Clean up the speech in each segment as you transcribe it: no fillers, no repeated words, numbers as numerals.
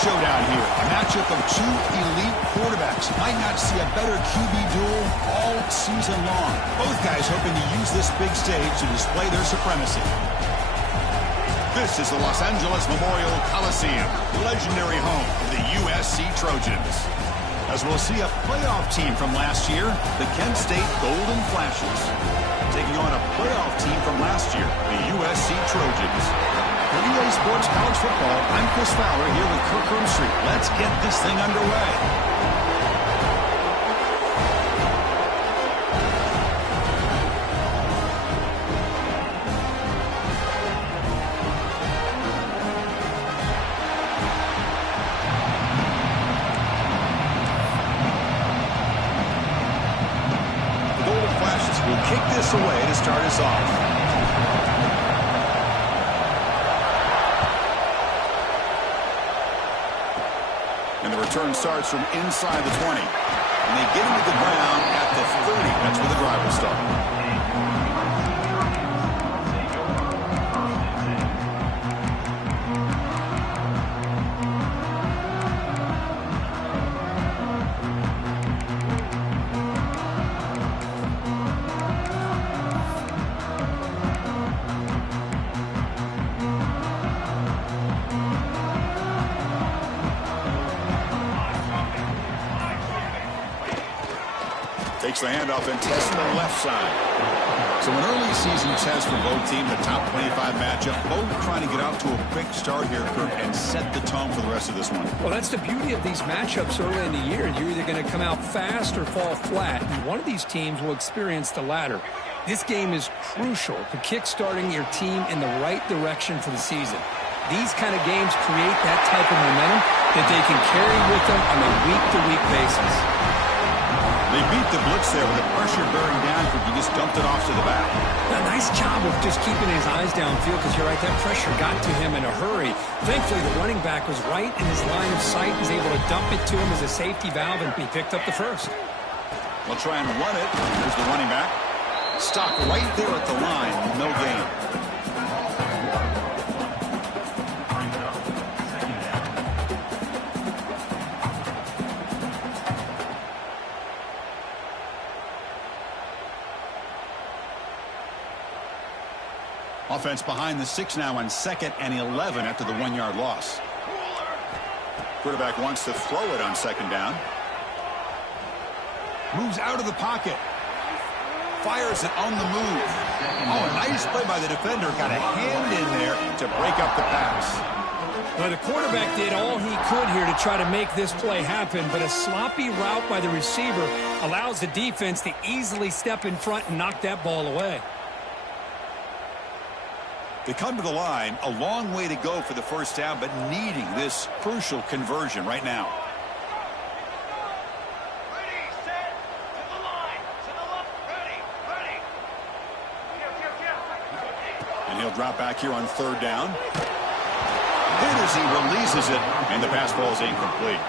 showdown here. A matchup of two elite quarterbacks. Might not see a better QB duel all season long. Both guys hoping to use this big stage to display their supremacy. This is the Los Angeles Memorial Coliseum, legendary home of the USC Trojans. As we'll see a playoff team from last year, the Kent State Golden Flashes, taking on a playoff team from last year, the USC Trojans. For EA Sports College Football, I'm Chris Fowler here with Kirk Herbstreit. Let's get this thing underway. Kick this away to start us off. And the return starts from inside the 20. And they get into the ground at the 30. That's where the drive will start. Takes the handoff and tests the left side. So an early season test for both teams, the top 25 matchup. Both trying to get out to a quick start here, Kirk, and set the tone for the rest of this one. Well, that's the beauty of these matchups early in the year. You're either going to come out fast or fall flat, and one of these teams will experience the latter. This game is crucial to kick-starting your team in the right direction for the season. These kind of games create that type of momentum that they can carry with them on a week-to-week basis. They beat the blitz there with the pressure bearing down because he just dumped it off to the back. A nice job of just keeping his eyes downfield because you're right, that pressure got to him in a hurry. Thankfully, the running back was right in his line of sight, was able to dump it to him as a safety valve, and he picked up the first. We'll try and run it. Here's the running back. Stopped right there at the line. No gain. Offense behind the 6 now on 2nd and 11 after the 1-yard loss. Quarterback wants to throw it on 2nd down. Moves out of the pocket. Fires it on the move. Oh, a nice play by the defender. Got a hand in there to break up the pass. Well, the quarterback did all he could here to try to make this play happen, but a sloppy route by the receiver allows the defense to easily step in front and knock that ball away. They come to the line, a long way to go for the first down, but needing this crucial conversion right now. Ready, set, to the line, to the left, ready. And he'll drop back here on 3rd down. Hit as he releases it, and the pass ball is incomplete.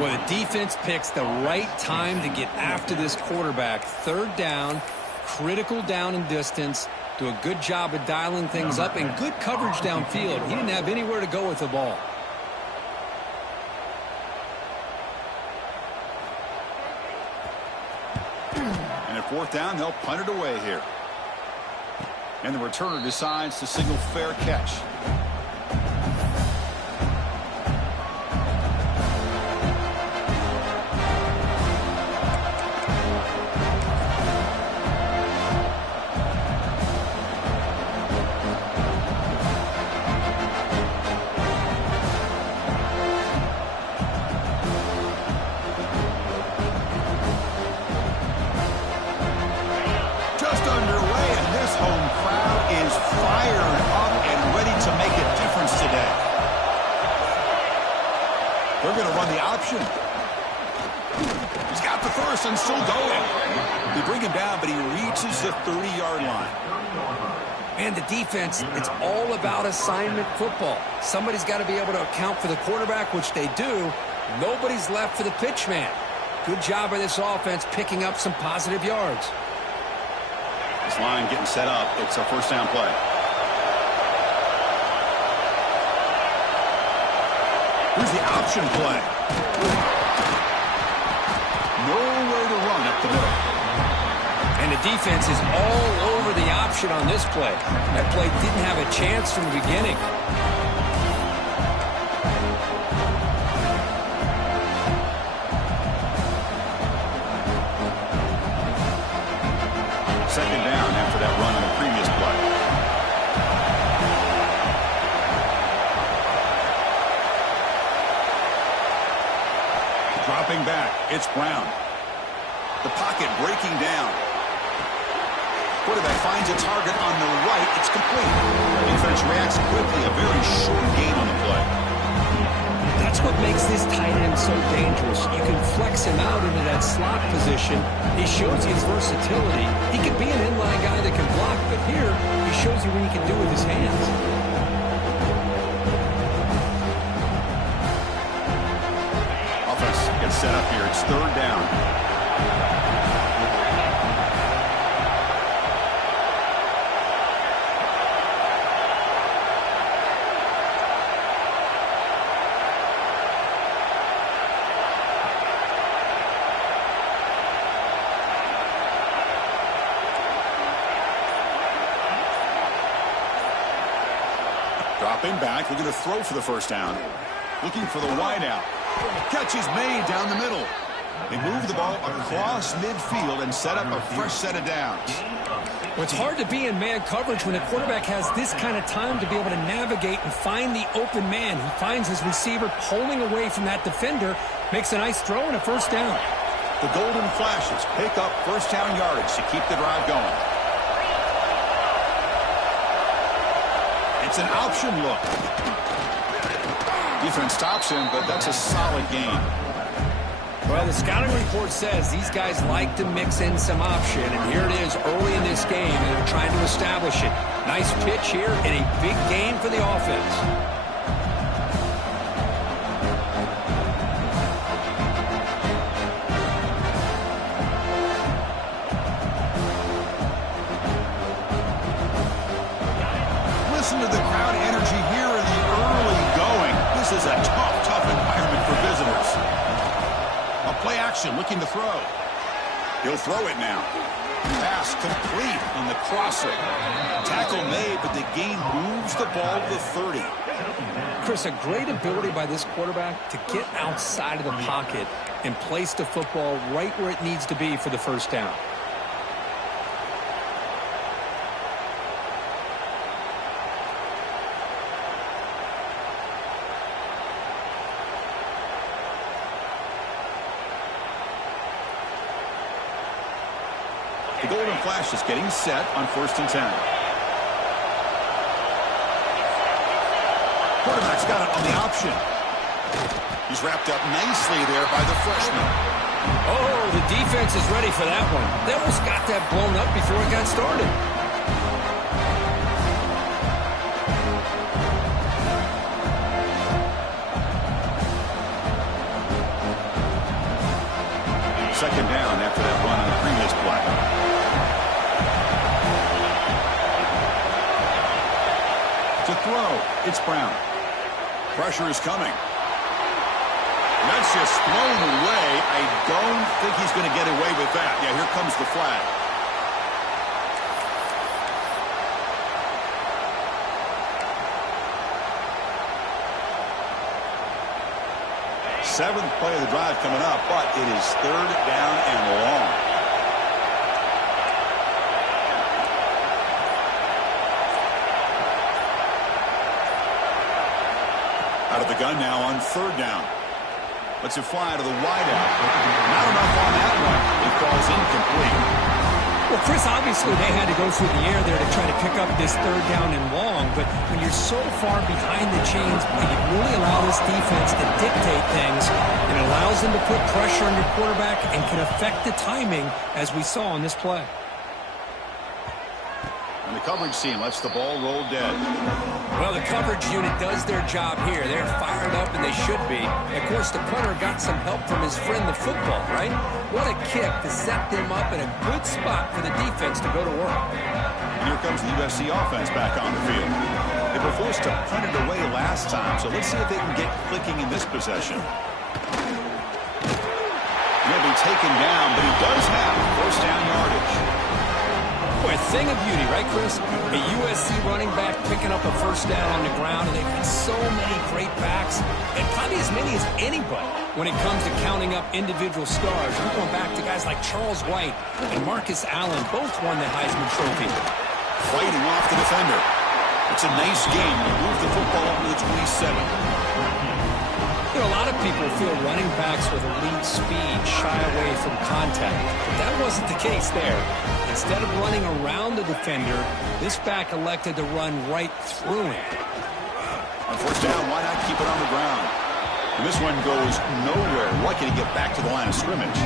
Well, the defense picks the right time to get after this quarterback. 3rd down, critical down and distance. Do a good job of dialing things up and good coverage downfield. He didn't have anywhere to go with the ball. And at 4th down, they'll punt it away here. And the returner decides to signal fair catch. They're going to run the option. He's got the first and still going. They bring him down, but he reaches the 30-yard line. And the defense, it's all about assignment football. Somebody's got to be able to account for the quarterback, which they do. Nobody's left for the pitch man. Good job by this offense picking up some positive yards. This line getting set up. It's a first down play. Here's the option play. Nowhere to run up the middle. And the defense is all over the option on this play. That play didn't have a chance from the beginning. Second down after that run on the previous play. Dropping back, it's Brown. The pocket breaking down. Quarterback finds a target on the right. It's complete. Defense reacts quickly. A very short gain on the play. That's what makes this tight end so dangerous. You can flex him out into that slot position. He shows you his versatility. He can be an inline guy that can block, but here he shows you what he can do with his hands. Offense gets set up here. It's third down. Dropping back, looking to throw for the first down. Looking for the wideout. Catch is made down the middle. They move the ball across midfield and set up a fresh set of downs. Well, it's hard to be in man coverage when the quarterback has this kind of time to be able to navigate and find the open man. He finds his receiver pulling away from that defender, makes a nice throw and a first down. The golden flashes pick up first down yardage to keep the drive going. It's an option look. Defense stops him, but that's a solid gain. Well, the scouting report says these guys like to mix in some option, and here it is early in this game, and they're trying to establish it. Nice pitch here, and a big gain for the offense. Listen to the crowd energy here in the early going. This is a tough environment for visitors. A play action, looking to throw. He'll throw it now. Pass complete on the crosser. Tackle made, but the gain moves the ball to the 30. Chris, a great ability by this quarterback to get outside of the pocket and place the football right where it needs to be for the first down. The golden flash is getting set on 1st and 10. Quarterback's got it on the option. He's wrapped up nicely there by the freshman. Oh, the defense is ready for that one. They almost got that blown up before it got started. Second down after that run on the previous play. To throw, it's Brown. Pressure is coming. That's just thrown away. I don't think he's going to get away with that. Yeah, here comes the flag. Seventh play of the drive coming up, but it is third down and long. Out of the gun now on third down. Lets it fly to the wideout. Not enough on that one. It falls incomplete. Well, Chris, obviously they had to go through the air there to try to pick up this third down and long, but when you're so far behind the chains, you can really allow this defense to dictate things, and it allows them to put pressure on your quarterback and can affect the timing, as we saw on this play. And the coverage team lets the ball roll dead. Well, the coverage unit does their job here. They're fired up, and they should be. Of course, the punter got some help from his friend, the football, right? What a kick to set them up in a good spot for the defense to go to work. And here comes the USC offense back on the field. They were forced to punt it away last time, so let's see if they can get clicking in this possession. He'll be taken down, but he does have first down yardage. Boy, a thing of beauty, right, Chris? A USC running back picking up a first down on the ground, and they've got so many great backs, and probably as many as anybody when it comes to counting up individual stars. We're going back to guys like Charles White and Marcus Allen, both won the Heisman Trophy. Fighting off the defender. It's a nice game. You move the football up to the 27. You know, a lot of people feel running backs with elite speed shy away from contact. But that wasn't the case there. Instead of running around the defender, this back elected to run right through him. On first down, why not keep it on the ground? And this one goes nowhere. Lucky to get back to the line of scrimmage.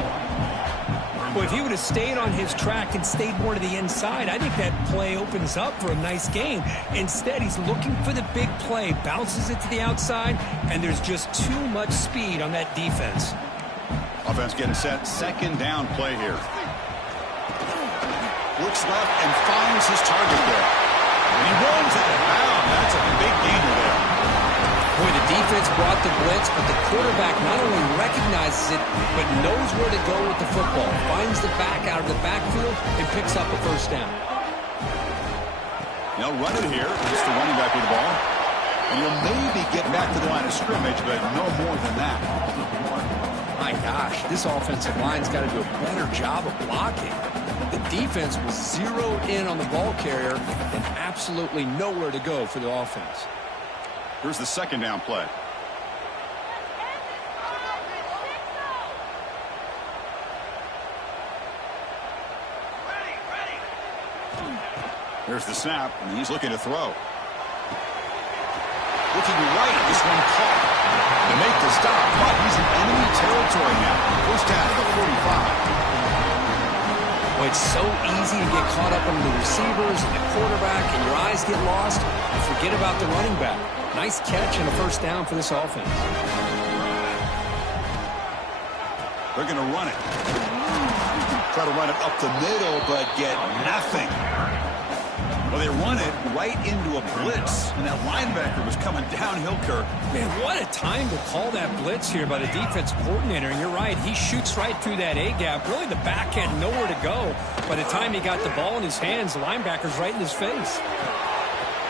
Well, if he would have stayed on his track and stayed more to the inside, I think that play opens up for a nice game. Instead, he's looking for the big play, bounces it to the outside, and there's just too much speed on that defense. Offense getting set. Second down play here. Looks left and finds his target there. And he runs out of bounds. That's a big gainer there. Boy, the defense brought the blitz, but the quarterback not only recognizes it, but knows where to go with the football. Finds the back out of the backfield and picks up a first down. They'll run it here. It's the running back with the ball. And he'll maybe get back to the line of scrimmage, but no more than that. My gosh, this offensive line's got to do a better job of blocking. The defense was zeroed in on the ball carrier and absolutely nowhere to go for the offense. Here's the second down play. Here's the snap, and he's looking to throw. Looking right, this one caught. To make the stop, but he's in enemy territory now. First down at the 45. Well, it's so easy to get caught up on the receivers and the quarterback, and your eyes get lost. You forget about the running back. Nice catch and a first down for this offense. They're going to run it. Try to run it up the middle, but get nothing. Well, they run it right into a blitz, and that linebacker was coming downhill, Kirk. Man, what a time to call that blitz here by the defense coordinator. And you're right, he shoots right through that A-gap. Really, the back had nowhere to go. By the time he got the ball in his hands, the linebacker's right in his face.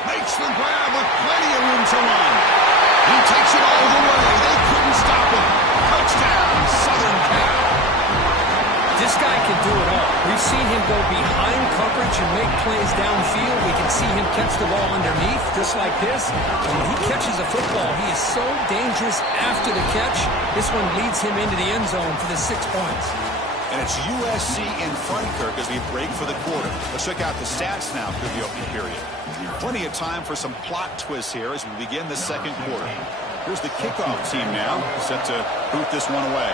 Makes the grab with plenty of room to run. He takes it all the way. They couldn't stop him. Touchdown, Southern Cal. This guy can do it all. We've seen him go behind coverage and make plays downfield. We can see him catch the ball underneath, just like this. And when he catches a football, he is so dangerous after the catch. This one leads him into the end zone for the 6 points. And it's USC in front, Kirk, as we break for the quarter. Let's check out the stats now through the opening period. Plenty of time for some plot twists here as we begin the second quarter. Here's the kickoff team now, set to boot this one away.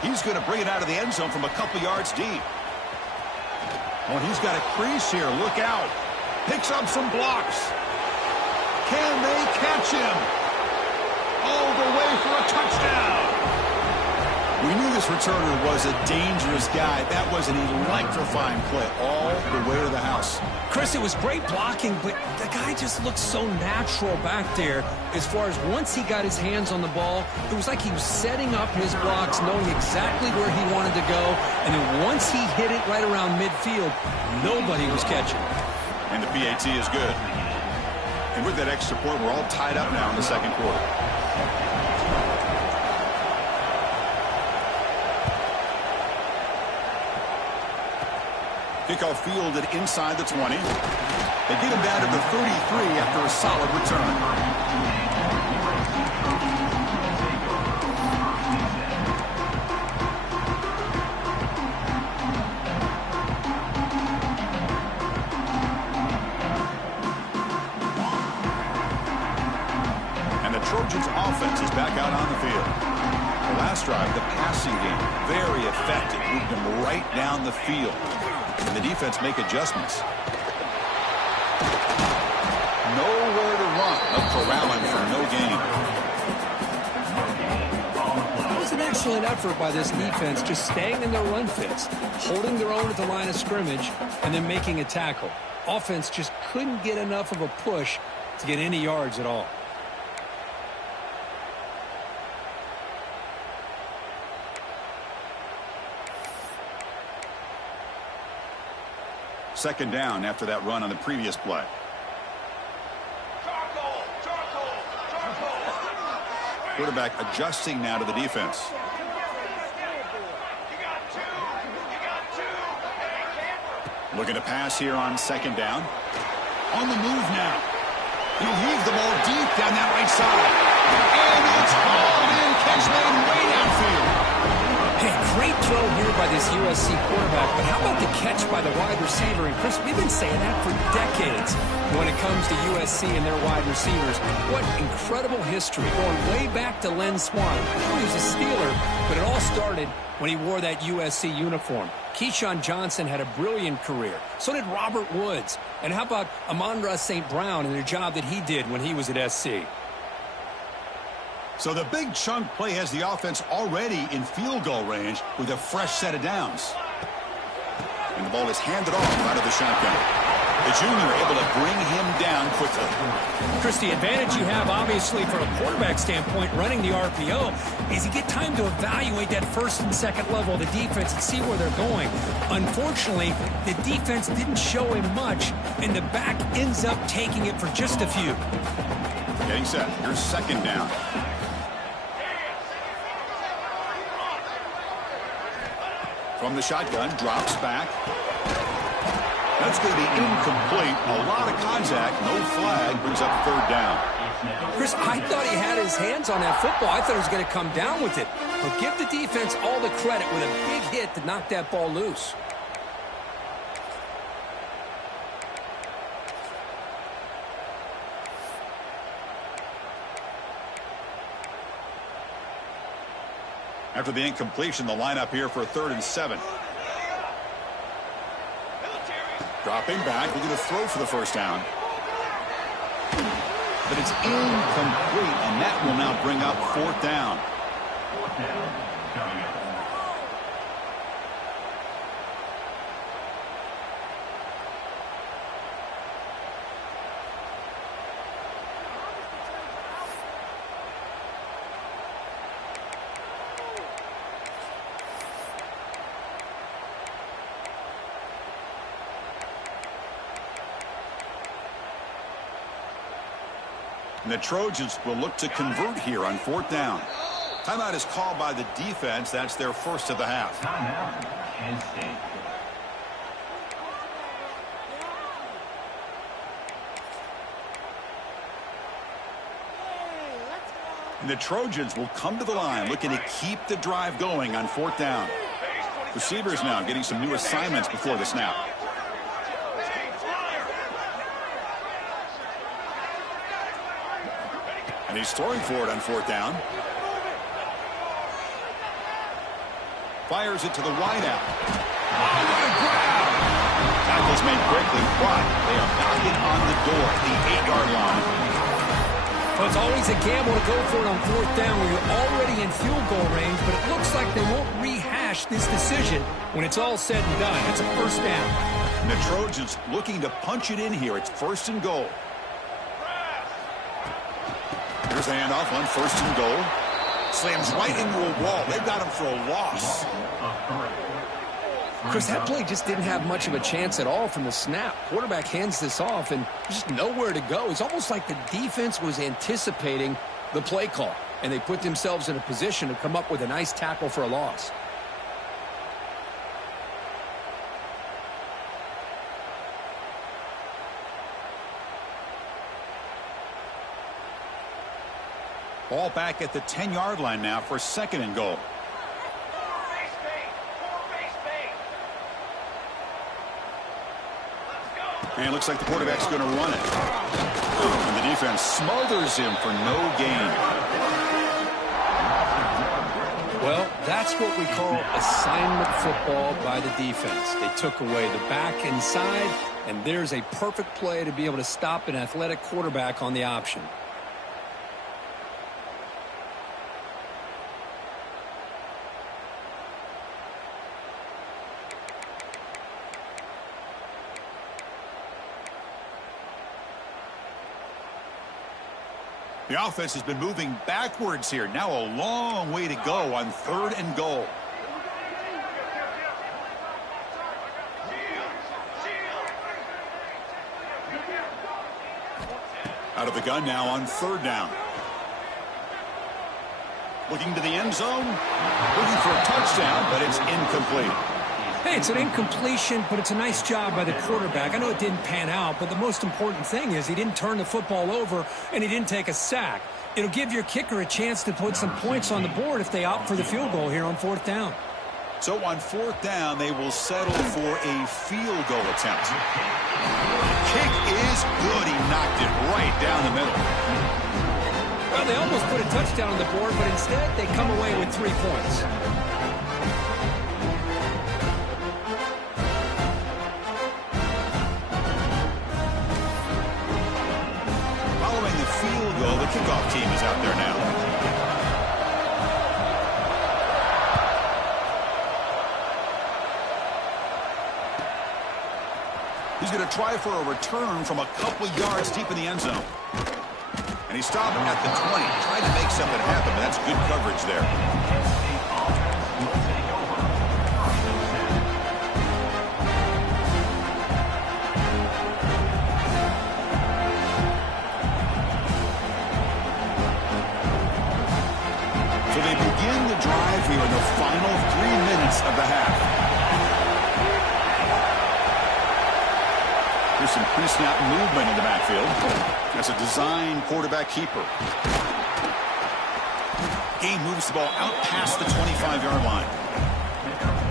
He's going to bring it out of the end zone from a couple yards deep. Oh, and he's got a crease here. Look out. Picks up some blocks. Can they catch him? All the way for a touchdown. We knew this returner was a dangerous guy. That was an electrifying play all the way to the house. Chris, it was great blocking, but the guy just looked so natural back there. As far as once he got his hands on the ball, it was like he was setting up his blocks, knowing exactly where he wanted to go. And then once he hit it right around midfield, nobody was catching. And the PAT is good. And with that extra point, we're all tied up now in the second quarter. Kickoff fielded inside the 20. They get him down to the 33 after a solid return. And the Trojans' offense is back out on the field. The last drive, the passing game, very effective. Moved them right down the field. And the defense make adjustments. Nowhere to run. Up for Allen for no gain. That was an excellent excellent effort by this defense, just staying in their run fits, holding their own at the line of scrimmage, and then making a tackle. Offense just couldn't get enough of a push to get any yards at all. Second down after that run on the previous play. Quarterback adjusting now to the defense. Looking to pass here on second down. On the move now. He'll heave the ball deep down that right side. And it's hauled in. Catch made way downfield. Hey, great throw here by this USC quarterback, but how about the catch by the wide receiver? And Chris, we've been saying that for decades when it comes to USC and their wide receivers. What incredible history, going way back to Len Swan. He was a Steeler, but it all started when he wore that USC uniform. Keyshawn Johnson had a brilliant career. So did Robert Woods. And how about Amon-Ra St. Brown and the job that he did when he was at SC? So the big chunk play has the offense already in field goal range with a fresh set of downs. And the ball is handed off out of the shotgun. The junior able to bring him down quickly. Chris, the advantage you have, obviously, from a quarterback standpoint, running the RPO, is you get time to evaluate that first and second level of the defense and see where they're going. Unfortunately, the defense didn't show him much, and the back ends up taking it for just a few. Getting set. Here's second down. From the shotgun, drops back. That's going to be incomplete. A lot of contact, no flag, brings up third down. Chris, I thought he had his hands on that football. I thought he was going to come down with it. But give the defense all the credit with a big hit to knock that ball loose. After the incompletion, the lineup here for a 3rd and 7. Dropping back, looking to throw for the first down. But it's incomplete, and that will now bring up 4th down. And the Trojans will look to convert here on 4th down. Timeout is called by the defense. That's their first of the half. And the Trojans will come to the line looking to keep the drive going on 4th down. Receivers now getting some new assignments before the snap. And he's throwing for it on 4th down. Fires it to the wideout. Oh, what a grab! Tackle's made quickly, but they are knocking on the door at the 8-yard line. Well, it's always a gamble to go for it on 4th down when you're already in field goal range, but it looks like they won't rehash this decision when it's all said and done. It's a first down. And the Trojans looking to punch it in here. It's 1st and goal. Here's the handoff on 1st and goal. Slams right into a wall. They've got him for a loss. Chris, that play just didn't have much of a chance at all from the snap. Quarterback hands this off and just nowhere to go. It's almost like the defense was anticipating the play call, and they put themselves in a position to come up with a nice tackle for a loss. Ball back at the 10-yard line now for 2nd and goal. And it looks like the quarterback's going to run it. And the defense smothers him for no gain. Well, that's what we call assignment football by the defense. They took away the back inside, and there's a perfect play to be able to stop an athletic quarterback on the option. The offense has been moving backwards here. Now a long way to go on 3rd and goal. Out of the gun now on 3rd down. Looking to the end zone. Looking for a touchdown, but it's incomplete. Hey, it's an incompletion, but it's a nice job by the quarterback. I know it didn't pan out, but the most important thing is he didn't turn the football over and he didn't take a sack. It'll give your kicker a chance to put some points on the board if they opt for the field goal here on 4th down. So on 4th down, they will settle for a field goal attempt. Kick is good. He knocked it right down the middle. Well, they almost put a touchdown on the board, but instead they come away with 3 points. Following the field goal, the kickoff team is out there now. He's going to try for a return from a couple yards deep in the end zone. And he stopped at the 20, trying to make something happen, but that's good coverage there. So they begin the drive here in the final 3 minutes of the half. There's some pre-snap movement in the backfield. That's a design quarterback keeper. Game moves the ball out past the 25-yard line.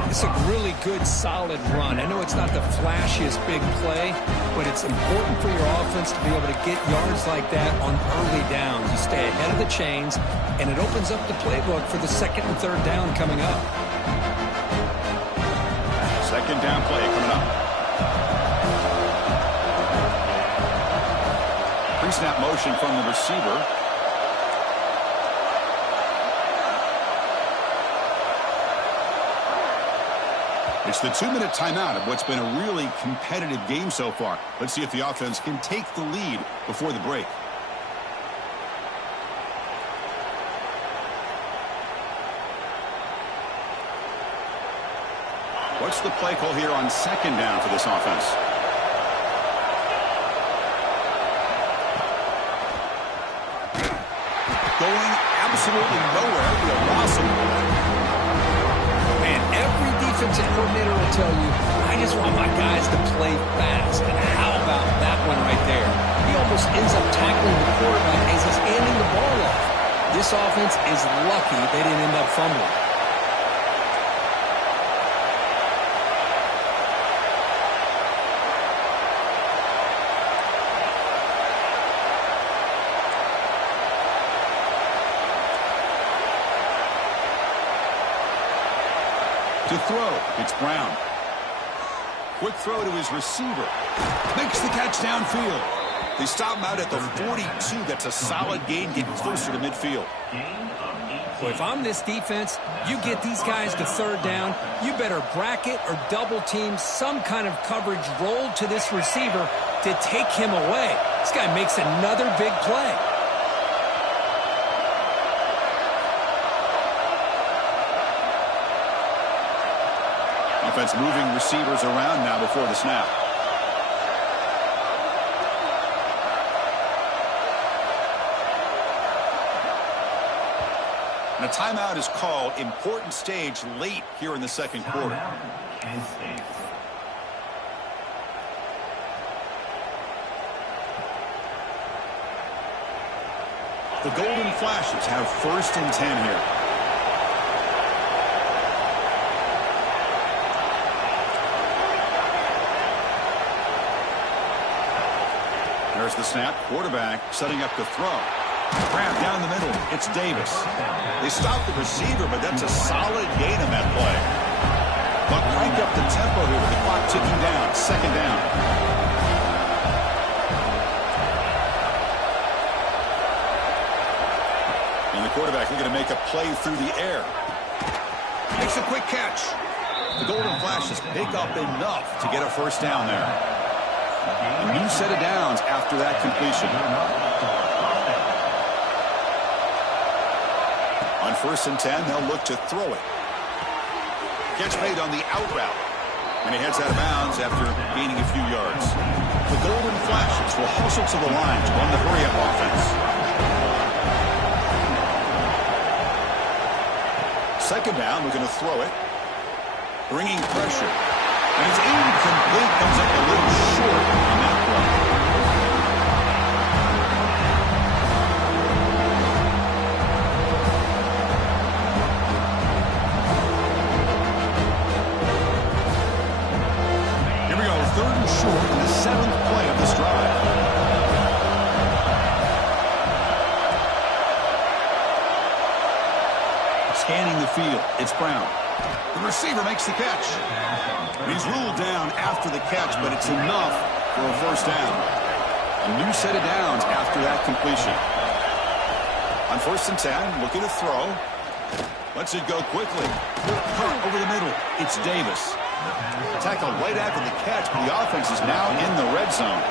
It's a really good, solid run. I know it's not the flashiest big play, but it's important for your offense to be able to get yards like that on early downs. You stay ahead of the chains, and it opens up the playbook for the 2nd and 3rd down coming up. 2nd down play coming up. Pre-snap motion from the receiver. It's the 2-minute timeout of what's been a really competitive game so far. Let's see if the offense can take the lead before the break. What's the play call here on 2nd down for this offense? Going absolutely nowhere. Be a loss of the ball. Man, every defensive coordinator will tell you, I just want my guys to play fast. And how about that one right there? He almost ends up tackling the quarterback as he's handing the ball off. This offense is lucky they didn't end up fumbling. To throw, it's Brown. Quick throw to his receiver. Makes the catch downfield. They stop him out at the 42. That's a solid gain, getting closer to midfield. Well, if I'm this defense, you get these guys to 3rd down, you better bracket or double team some kind of coverage roll to this receiver to take him away. This guy makes another big play. Offense moving receivers around now before the snap. And a timeout is called. Important stage late here in the 2nd quarter. The Golden Flashes have 1st and 10 here. There's the snap. Quarterback setting up to throw. Grab down the middle. It's Davis. They stop the receiver, but that's a solid gain on that play. But crank up the tempo here with the clock ticking down. 2nd down. And the quarterback looking to make a play through the air. Makes a quick catch. The Golden Flashes pick up enough to get a 1st down there. A new set of downs after that completion. On 1st and 10, they'll look to throw it. Catch made on the out route. And he heads out of bounds after gaining a few yards. The Golden Flashes will hustle to the line to run the hurry-up offense. Second down, we're going to throw it. Bringing pressure. And it's incomplete. Comes up a little short on that play. Short in the 7th play of this drive. Scanning the field, it's Brown. The receiver makes the catch. He's ruled down after the catch, but it's enough for a first down. A new set of downs after that completion. On 1st and 10, looking to throw. Lets it go quickly. Cut over the middle. It's Davis. Tackled right after the catch, but the offense is now in the red zone.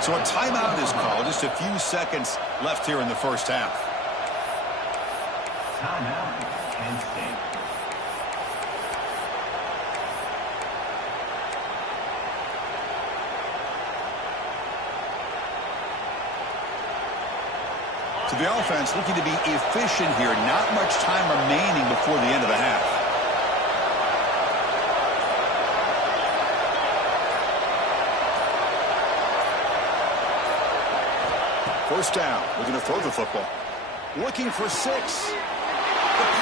So a timeout is called. Just a few seconds left here in the first half. Timeout, Penn State. So the offense looking to be efficient here. Not much time remaining before the end of the half. First down. We're going to throw the football. Looking for 6. The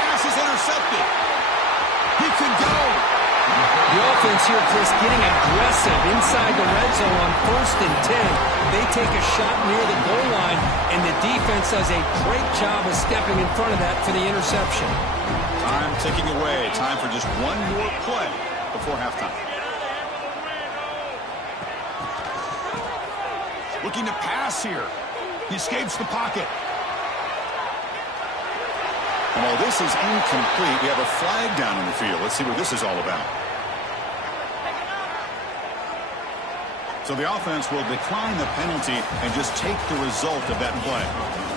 pass is intercepted. He could go. The offense here, Chris, getting aggressive inside the red zone on 1st and 10. They take a shot near the goal line, and the defense does a great job of stepping in front of that for the interception. Time ticking away. Time for just one more play before halftime. Looking to pass here. He escapes the pocket. And while this is incomplete, we have a flag down in the field. Let's see what this is all about. So the offense will decline the penalty and just take the result of that play.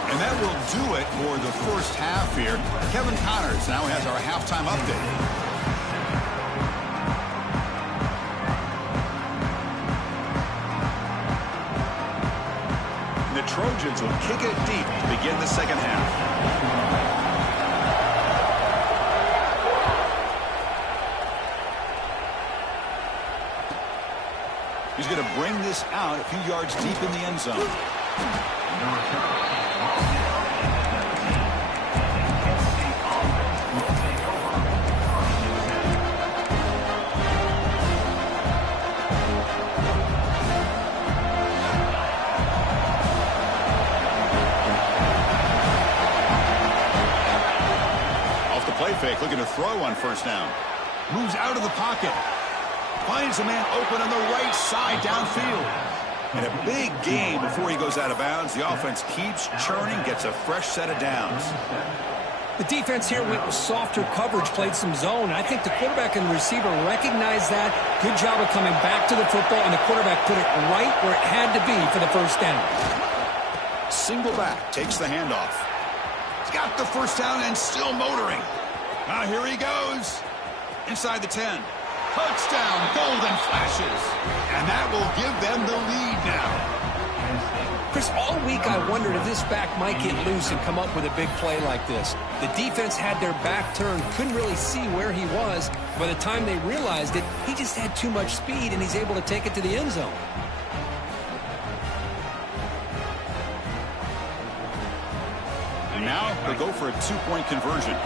And that will do it for the first half here. Kevin Connors now has our halftime update. The Trojans will kick it deep to begin the second half. He's going to bring this out a few yards deep in the end zone. Off the play fake, looking to throw on 1st down. Moves out of the pocket. Finds a man open on the right side downfield. And a big gain before he goes out of bounds. The offense keeps churning, gets a fresh set of downs. The defense here went with softer coverage, played some zone. I think the quarterback and the receiver recognized that. Good job of coming back to the football, and the quarterback put it right where it had to be for the first down. Single back, takes the handoff. He's got the first down and still motoring. Now here he goes. Inside the 10. Touchdown, Golden Flashes. And that will give them the lead now. Chris, all week I wondered if this back might get loose and come up with a big play like this. The defense had their back turned, couldn't really see where he was. By the time they realized it, he just had too much speed, and he's able to take it to the end zone. And now they'll go for a 2-point conversion.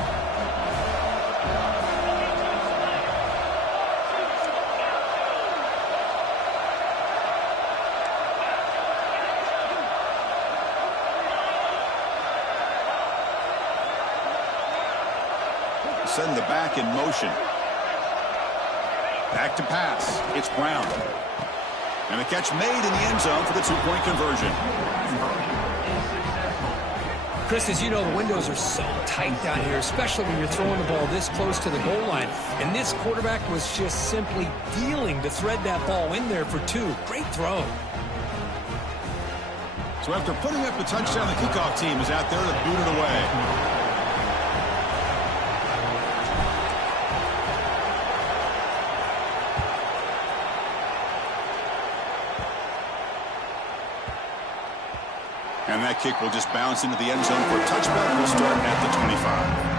Send the back in motion. Back to pass. It's Brown. And the catch made in the end zone for the 2-point conversion. Chris, as you know, the windows are so tight down here, especially when you're throwing the ball this close to the goal line. And this quarterback was just simply dealing to thread that ball in there for 2. Great throw. So after putting up the touchdown, the kickoff team is out there to boot it away. And that kick will just bounce into the end zone for a touchback. We'll start at the 25.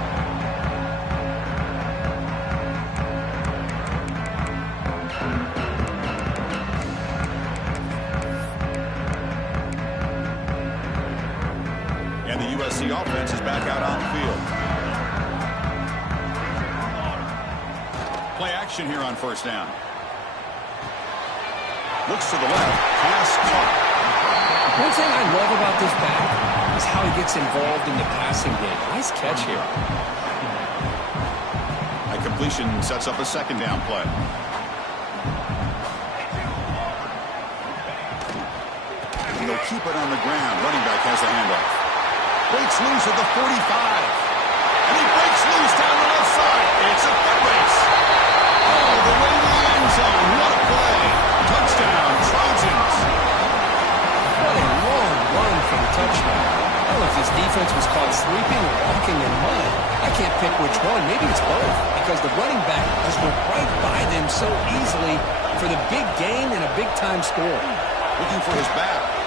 The offense is back out on the field. Play action here on first down. Looks to the left. Pass caught. One thing I love about this back is how he gets involved in the passing game. Nice catch here. A completion sets up a second down play. And they'll keep it on the ground. Running back has the handoff. Breaks loose at the 45. And he breaks loose down the left side. It's a foot race. All the way to the end zone. What a play. Touchdown, Trojans. What a long run for the touchdown. I don't know if this defense was caught sleeping or walking in mud. I can't pick which one. Maybe it's both, because the running back just went right by them so easily for the big gain and a big-time score. Looking for his back.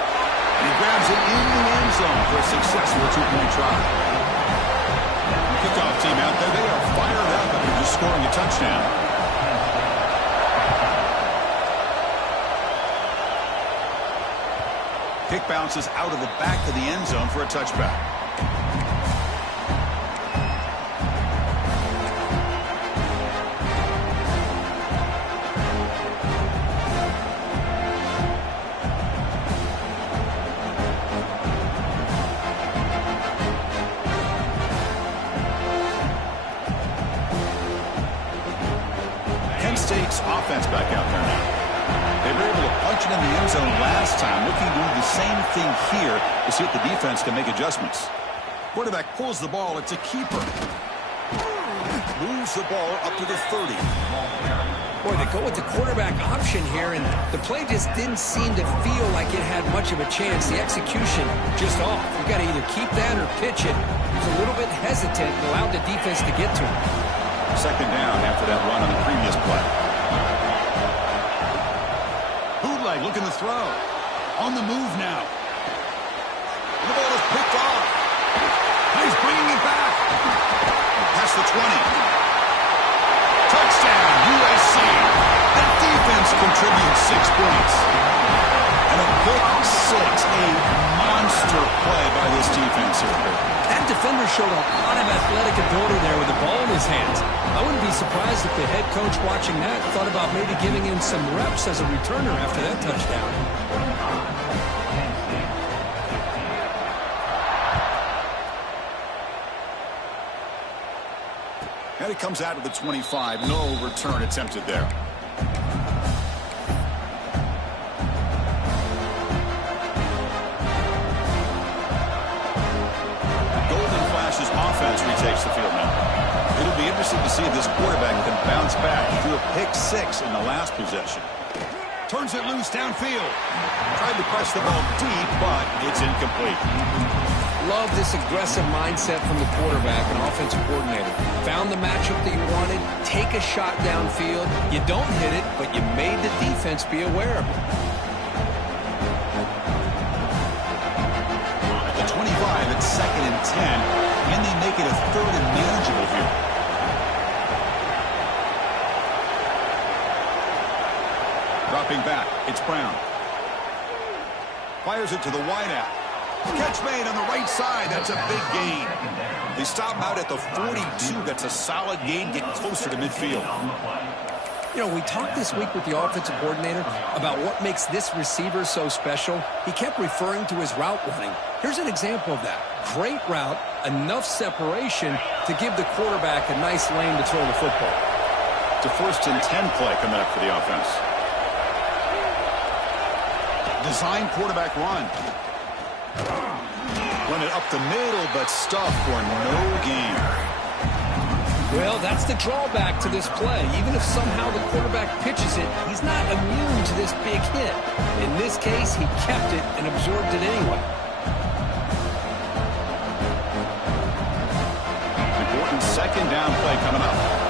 And he grabs it in the end zone for a successful two-point try. The kickoff team out there, they are fired up after just scoring a touchdown. Kick bounces out of the back of the end zone for a touchback. State's offense back out there now. They were able to punch it in the end zone last time. Looking to do the same thing here to see if the defense can make adjustments. Quarterback pulls the ball. It's a keeper. Moves the ball up to the 30. Boy, they go with the quarterback option here, and the play just didn't seem to feel like it had much of a chance. The execution just off. You got to either keep that or pitch it. He was a little bit hesitant and allowed the defense to get to him. Second down after that run on the previous play. Bootleg looking to throw. On the move now. And the ball is picked off. He's bringing it back. Past the 20. Touchdown, USC. The defense contributes 6 points. And a pick six. A monster play by this defense here. That defender showed a lot of athletic ability there with the ball in his hands. I wouldn't be surprised if the head coach watching that thought about maybe giving him some reps as a returner after that touchdown. And it comes out of the 25. No return attempted there. Offense retakes the field now. It'll be interesting to see if this quarterback can bounce back. He threw a pick six in the last possession. Turns it loose downfield. Tried to press the ball deep, but it's incomplete. Love this aggressive mindset from the quarterback and offensive coordinator. Found the matchup that you wanted. Take a shot downfield. You don't hit it, but you made the defense be aware of it. At the 25, it's 2nd and 10. Can they make it a 3rd and manageable here? Dropping back, it's Brown. Fires it to the wideout. Catch made on the right side. That's a big gain. They stop him out at the 42. That's a solid gain. Get closer to midfield. You know, we talked this week with the offensive coordinator about what makes this receiver so special. He kept referring to his route running. Here's an example of that. Great route, enough separation to give the quarterback a nice lane to throw the football. It's a 1st and 10 play coming up for the offense. Design quarterback run. Run it up the middle, but stuffed for no gain. Well, that's the drawback to this play. Even if somehow the quarterback pitches it, he's not immune to this big hit. In this case, he kept it and absorbed it anyway. Important 2nd down play coming up.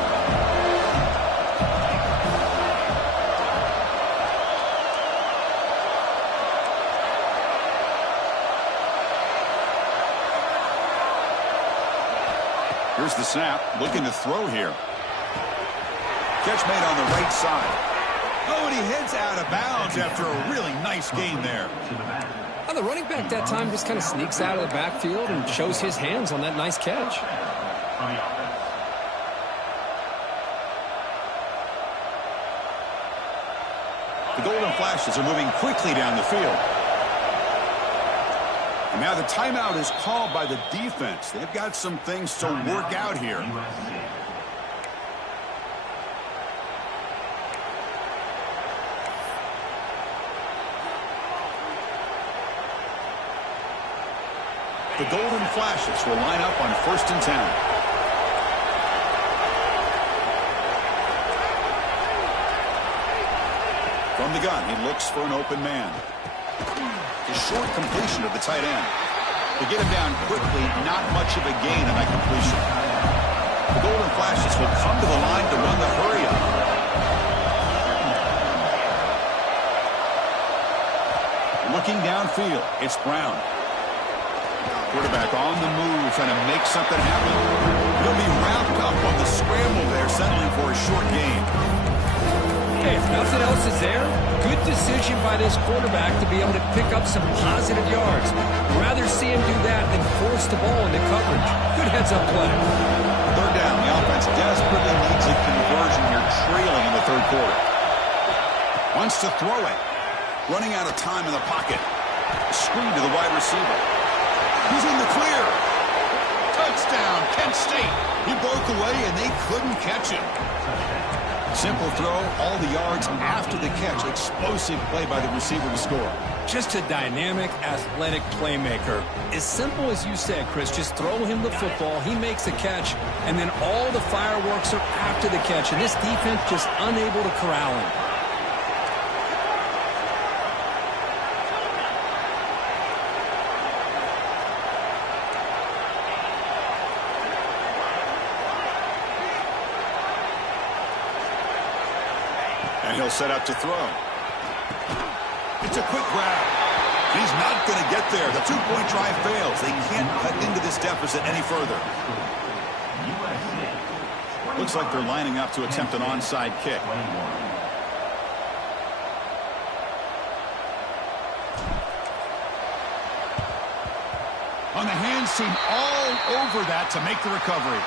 Here's the snap, looking to throw here. Catch made on the right side. Oh, and he heads out of bounds after a really nice gain there. Well, the running back that time just kind of sneaks out of the backfield and shows his hands on that nice catch. The Golden Flashes are moving quickly down the field. And now the timeout is called by the defense. They've got some things to work out here. The Golden Flashes will line up on 1st and 10. From the gun, he looks for an open man. The short completion of the tight end. To get him down quickly, not much of a gain on that completion. The Golden Flashes will come to the line to run the hurry up. Looking downfield, it's Brown. Quarterback on the move, trying to make something happen. He'll be wrapped up on the scramble there, settling for a short gain. Hey, if nothing else is there, good decision by this quarterback to be able to pick up some positive yards. Rather see him do that than force the ball into coverage. Good heads-up play. 3rd down, the offense desperately needs a conversion here, trailing in the 3rd quarter. Wants to throw it. Running out of time in the pocket. Screen to the wide receiver. He's in the clear. Touchdown, Kent State. He broke away, and they couldn't catch him. Simple throw, all the yards after the catch. Explosive play by the receiver to score. Just a dynamic, athletic playmaker. As simple as you said, Chris, just throw him the football, he makes the catch, and then all the fireworks are after the catch, and this defense just unable to corral him. And he'll set up to throw. It's a quick grab. He's not going to get there. The two-point try fails. They can't cut into this deficit any further. Looks like they're lining up to attempt an onside kick. On the hands team all over that to make the recovery.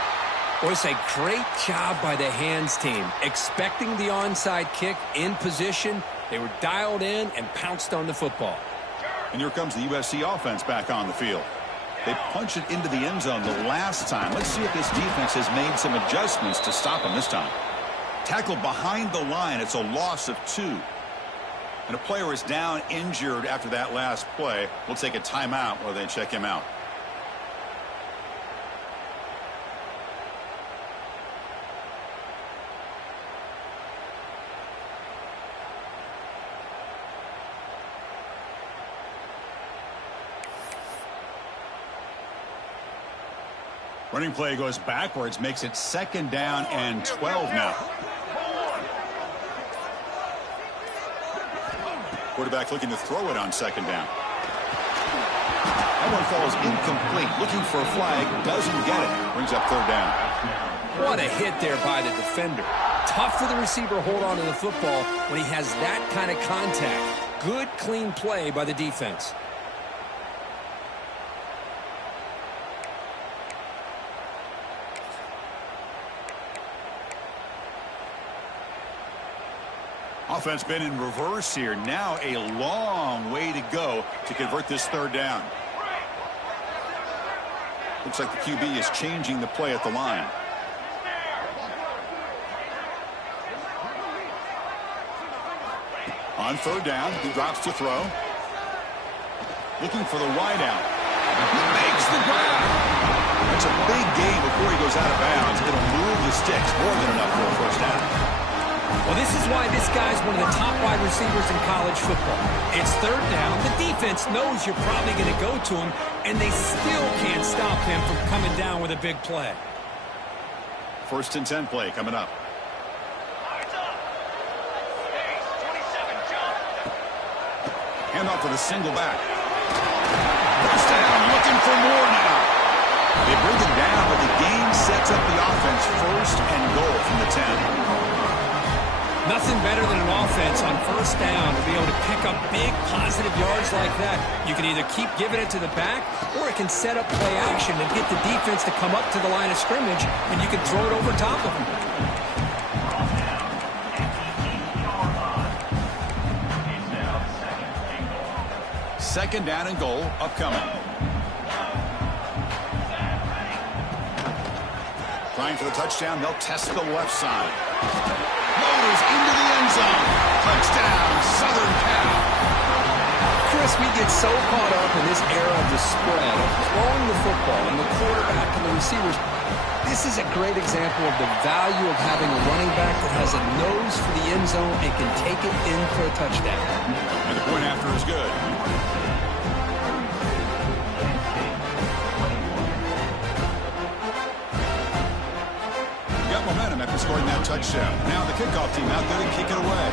Boys, a great job by the hands team. Expecting the onside kick in position. They were dialed in and pounced on the football. And here comes the USC offense back on the field. They punched it into the end zone the last time. Let's see if this defense has made some adjustments to stop them this time. Tackled behind the line. It's a loss of 2. And a player is down injured after that last play. We'll take a timeout while they check him out. Running play goes backwards, makes it 2nd down and 12 now. Quarterback looking to throw it on 2nd down. That one falls incomplete. Looking for a flag, doesn't get it. Brings up 3rd down. What a hit there by the defender. Tough for the receiver to hold on to the football when he has that kind of contact. Good, clean play by the defense. Offense been in reverse here. Now a long way to go to convert this 3rd down. Looks like the QB is changing the play at the line. On 3rd down, he drops to throw. Looking for the wide out. He makes the grab. That's a big gain before he goes out of bounds. It'll move the sticks. More than enough for a 1st down. Well, this is why this guy's one of the top wide receivers in college football. It's 3rd down. The defense knows you're probably going to go to him, and they still can't stop him from coming down with a big play. 1st and 10 play coming up. Hand off for the single back. 1st down, looking for more now. They bring it down, but the game sets up the offense first and goal from the 10. Nothing better than an offense on first down to be able to pick up big positive yards like that. You can either keep giving it to the back, or it can set up play action and get the defense to come up to the line of scrimmage, and you can throw it over top of them. Second down and goal upcoming. Trying for the touchdown, they'll test the left side. Motors into the end zone. Touchdown, Southern Cal. Chris, we get so caught up in this era of the spread, of throwing the football and the quarterback and the receivers. This is a great example of the value of having a running back that has a nose for the end zone and can take it in for a touchdown. And the point after is good. Momentum after scoring that touchdown. Now the kickoff team out there to kick it away.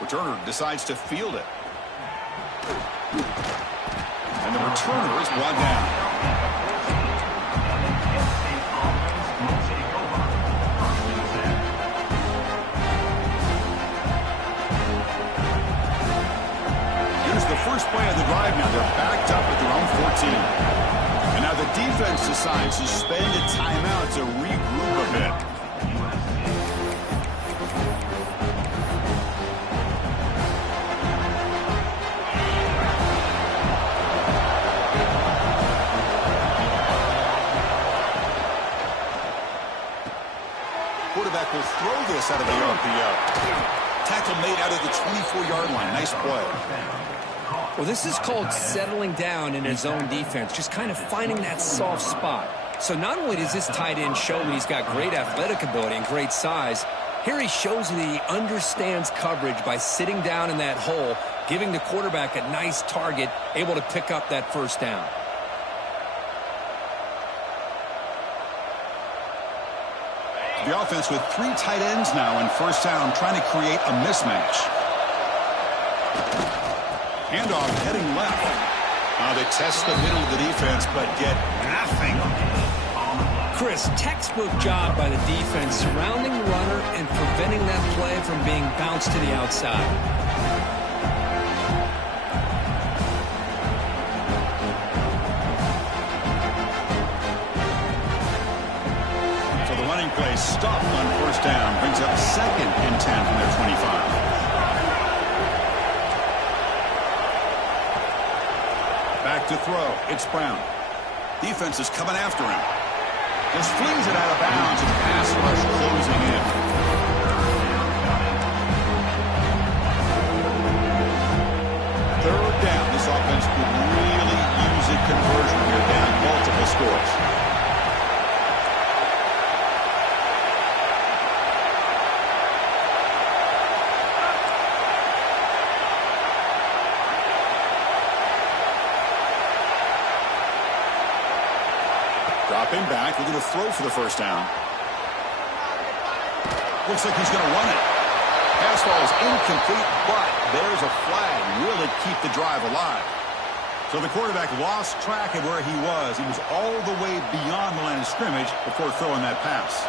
Returner decides to field it. And the returner is brought down. First play of the drive now. They're backed up at their own 14. And now the defense decides to spend a timeout to regroup a bit. Quarterback will throw this out of the RPO. Tackle made out of the 24-yard line. Nice play. Well, this is called settling down in his own defense, just kind of finding that soft spot. So not only does this tight end show that he's got great athletic ability and great size, here he shows that he understands coverage by sitting down in that hole, giving the quarterback a nice target, able to pick up that first down. The offense with three tight ends now in first down, trying to create a mismatch. Handoff heading left. They test the middle of the defense, but get nothing. Chris, textbook job by the defense surrounding the runner and preventing that play from being bounced to the outside. So the running play stopped on first down, brings up 2nd and 10 from their 25. Back to throw. It's Brown. Defense is coming after him. Just flings it out of bounds and pass rush closing in. Third down. This offense could really use a conversion here, down multiple scores. Dropping back, we're going to throw for the first down. Looks like he's going to run it. Pass ball is incomplete, but there's a flag. Will it keep the drive alive? So the quarterback lost track of where he was. He was all the way beyond the line of scrimmage before throwing that pass.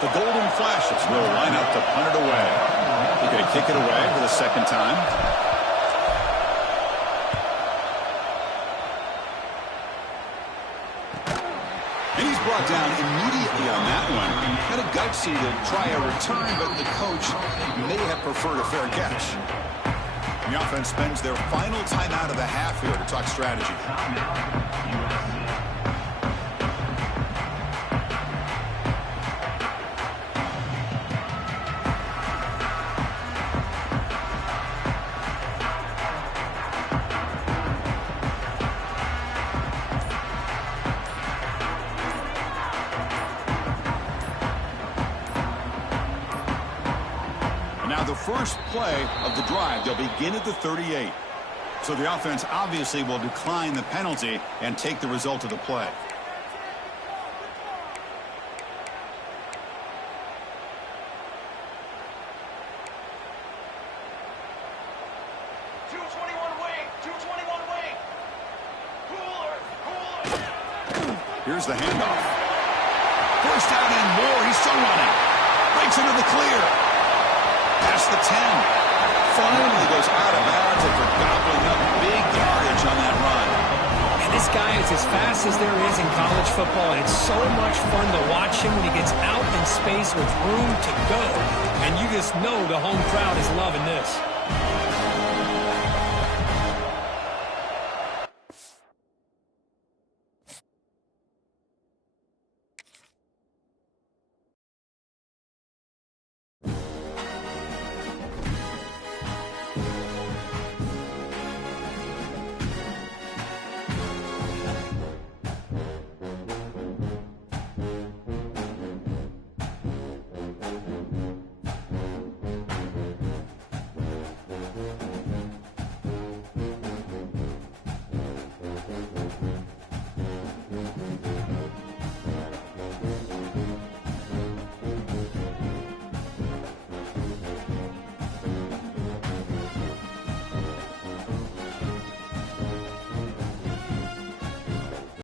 The golden flashes will line up to punt it away. They're going to kick it away for the second time. Brought down immediately on that one. Kind of gutsy to try a return, but the coach may have preferred a fair catch. The offense spends their final timeout of the half here to talk strategy. First play of the drive, they'll begin at the 38. So the offense obviously will decline the penalty and take the result of the play. Here's the handoff. First down and more. He's still running. Breaks into the clear. Past the 10. Finally goes out of bounds after gobbling up big yardage on that run. And this guy is as fast as there is in college football, and it's so much fun to watch him when he gets out in space with room to go. And you just know the home crowd is loving this.